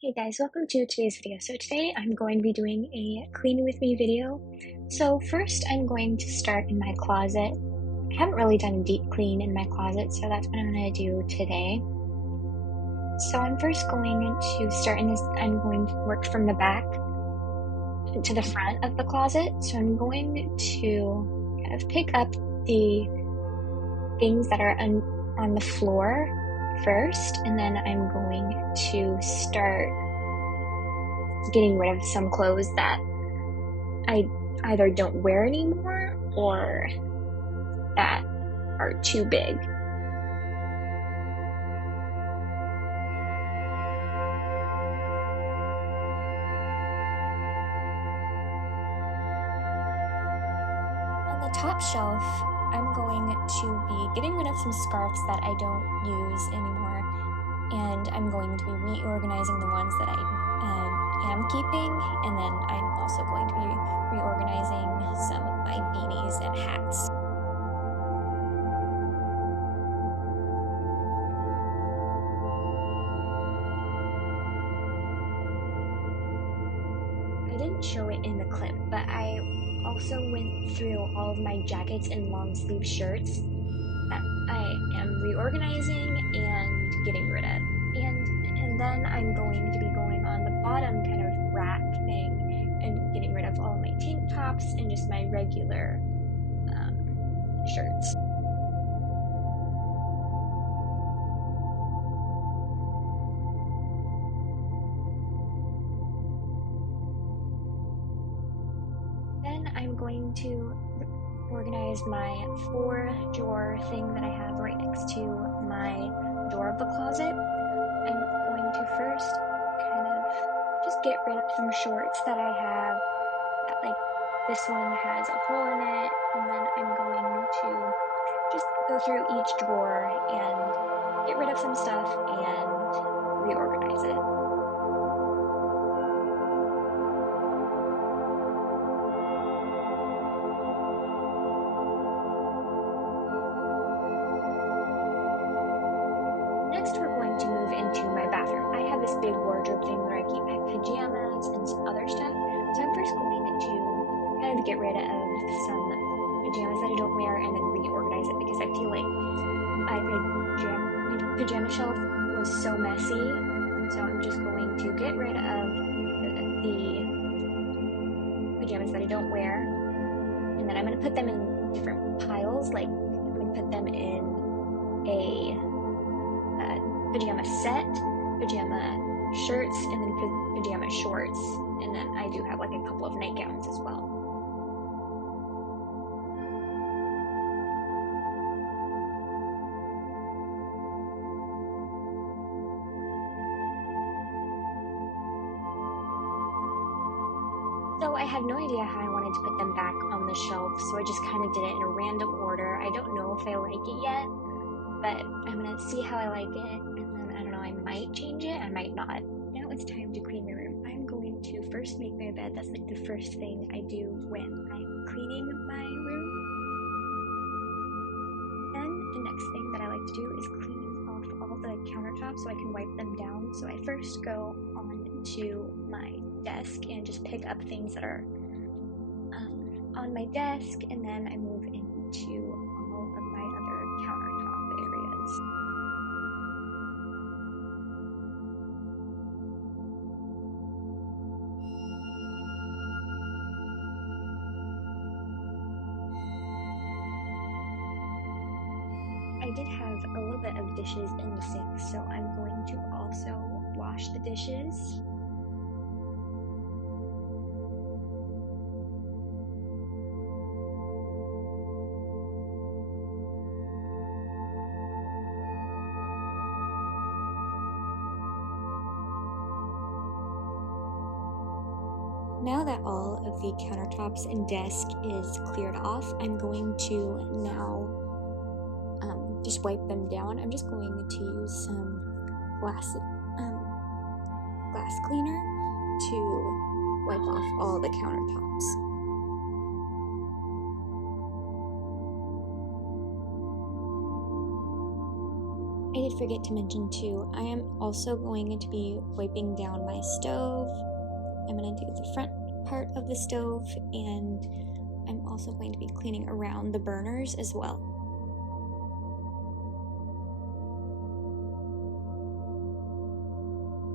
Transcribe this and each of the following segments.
Hey guys, welcome to today's video. So today I'm going to be doing a clean with me video. So first I'm going to start in my closet. I haven't really done a deep clean in my closet, so that's what I'm going to do today. So I'm first going to start in this, I'm going to work from the back to the front of the closet. So I'm going to kind of pick up the things that are on the floor first, and then I'm going to start getting rid of some clothes that I either don't wear anymore or that are too big. On the top shelf, I'm going to be getting rid of some scarves that I don't use anymore, and I'm going to be reorganizing the ones that I am keeping, and then I'm also going to be reorganizing some of my beanies and hats. I didn't show it in the clip, but I also went through all of my jackets and long sleeve shirts that I am reorganizing and getting rid of. And then I'm going to be going on the bottom kind of rack thing and getting rid of all my tank tops and just my regular shirts. Then I'm going to organize my 4-drawer thing that I have right next to my door of the closet. I'm going to first kind of just get rid of some shorts that I have that, like, this one has a hole in it, and then I'm going to just go through each drawer and get rid of some stuff and reorganize it. Next, we're going to move into my bathroom. I have this big wardrobe thing where I keep my pajamas and some other stuff. So I'm first going to kind of get rid of some pajamas that I don't wear and then reorganize it, because I feel like my pajama shelf was so messy. So I'm just going to get rid of the pajamas that I don't wear, and then I'm going to put them in different piles. Like, I'm going to put them in a pajama set, pajama shirts, and then pajama shorts, and then I do have like a couple of nightgowns as well. So I had no idea how I wanted to put them back on the shelf, so I just kind of did it in a random order. I don't know if I like it yet, but I'm gonna see how I like it, and then I don't know, I might change it, I might not. Now it's time to clean my room. I'm going to first make my bed. That's like the first thing I do when I'm cleaning my room. Then the next thing that I like to do is clean off all the countertops so I can wipe them down. So I first go on to my desk and just pick up things that are on my desk, and then I move into all of my other countertop areas. I did have a little bit of dishes in the sink, so I'm going to also wash the dishes. Now that all of the countertops and desk is cleared off, I'm going to now just wipe them down. I'm just going to use some glass cleaner to wipe off all the countertops. I did forget to mention too, I am also going to be wiping down my stove. I'm going to do the front part of the stove, and I'm also going to be cleaning around the burners as well.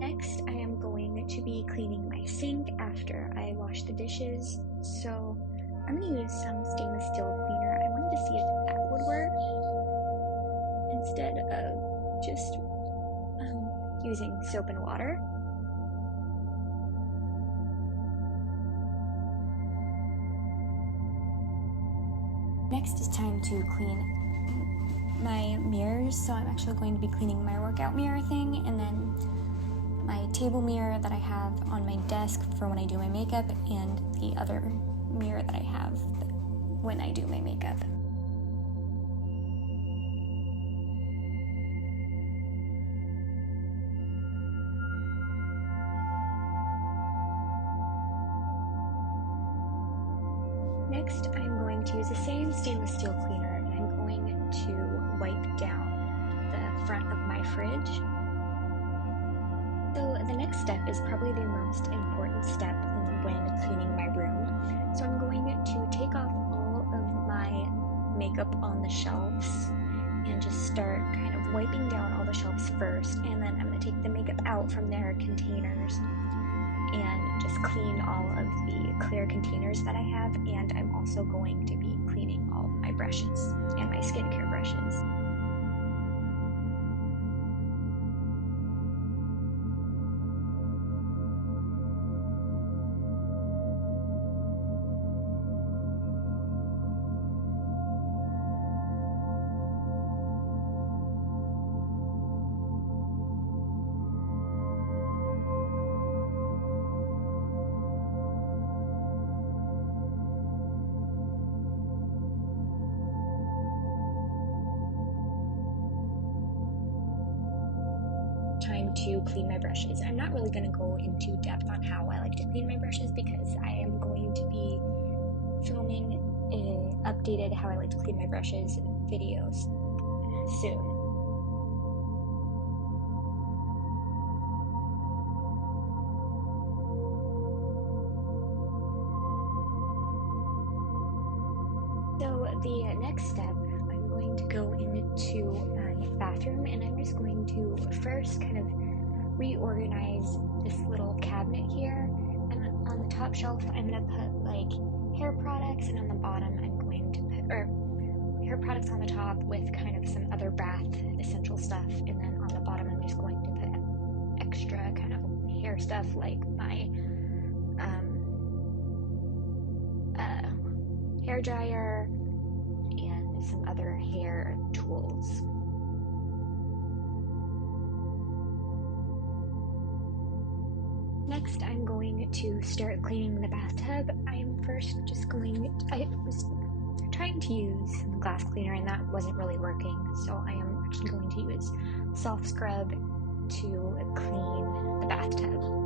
Next, I am going to be cleaning my sink after I wash the dishes. So I'm going to use some stainless steel cleaner. I wanted to see if that would work instead of just using soap and water. Next is time to clean my mirrors. So I'm actually going to be cleaning my workout mirror thing, and then my table mirror that I have on my desk for when I do my makeup, and the other mirror that I have when I do my makeup. Next, I'm going to use the same stainless steel cleaner, and I'm going to wipe down the front of my fridge. So the next step is probably the most important step when cleaning my room. So I'm going to take off all of my makeup on the shelves and just start kind of wiping down all the shelves first, and then I'm going to take the makeup out from their containers and just clean all of the clear containers that I have, and I'm also going to be cleaning all of my brushes and my skincare brushes. Time to clean my brushes. I'm not really going to go into depth on how I like to clean my brushes because I am going to be filming an updated how I like to clean my brushes videos soon. So the next step, I'm going to go into my bathroom, and I'm just going to first kind of reorganize this little cabinet here. And on the top shelf, I'm going to put like hair products, and on the bottom, I'm going to put hair products on the top with kind of some other bath essential stuff, and then on the bottom, I'm just going to put extra kind of hair stuff like my hair dryer and some other hair tools. Next, I'm going to start cleaning the bathtub. I'm first just I was trying to use some glass cleaner, and that wasn't really working, so I am actually going to use soft scrub to clean the bathtub.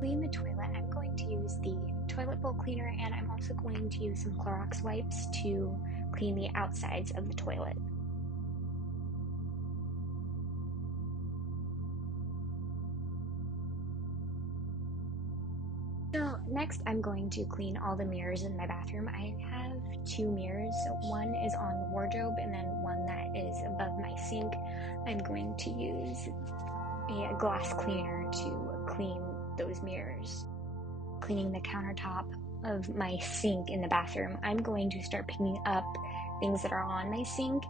Clean the toilet, I'm going to use the toilet bowl cleaner, and I'm also going to use some Clorox wipes to clean the outsides of the toilet. So next, I'm going to clean all the mirrors in my bathroom. I have two mirrors. One is on the wardrobe, and then one that is above my sink. I'm going to use a glass cleaner to clean those mirrors. Cleaning the countertop of my sink in the bathroom, I'm going to start picking up things that are on my sink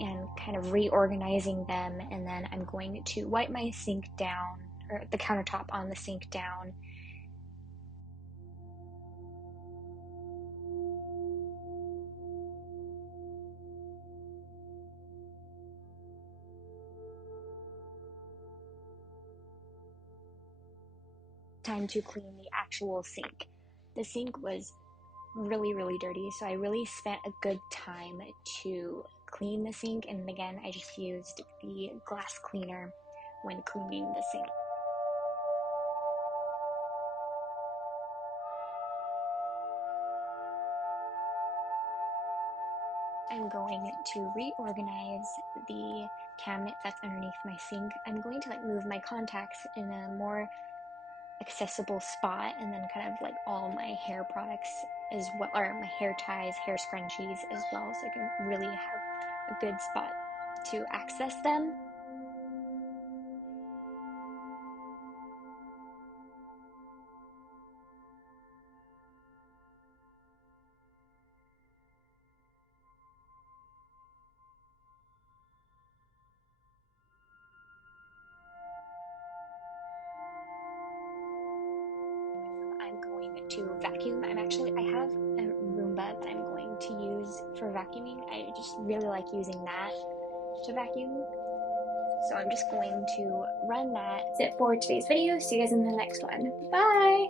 and kind of reorganizing them, and then I'm going to wipe my sink down, or the countertop on the sink down. Time to clean the actual sink. The sink was really dirty, so I really spent a good time to clean the sink, and again I just used the glass cleaner when cleaning the sink. I'm going to reorganize the cabinet that's underneath my sink. I'm going to like move my contacts in a more accessible spot, and then kind of like all my hair products as well, or my hair ties, hair scrunchies as well, so I can really have a good spot to access them. I'm going to vacuum. I have a Roomba that I'm going to use for vacuuming. I just really like using that to vacuum. So I'm just going to run that. That's it for today's video. See you guys in the next one. Bye!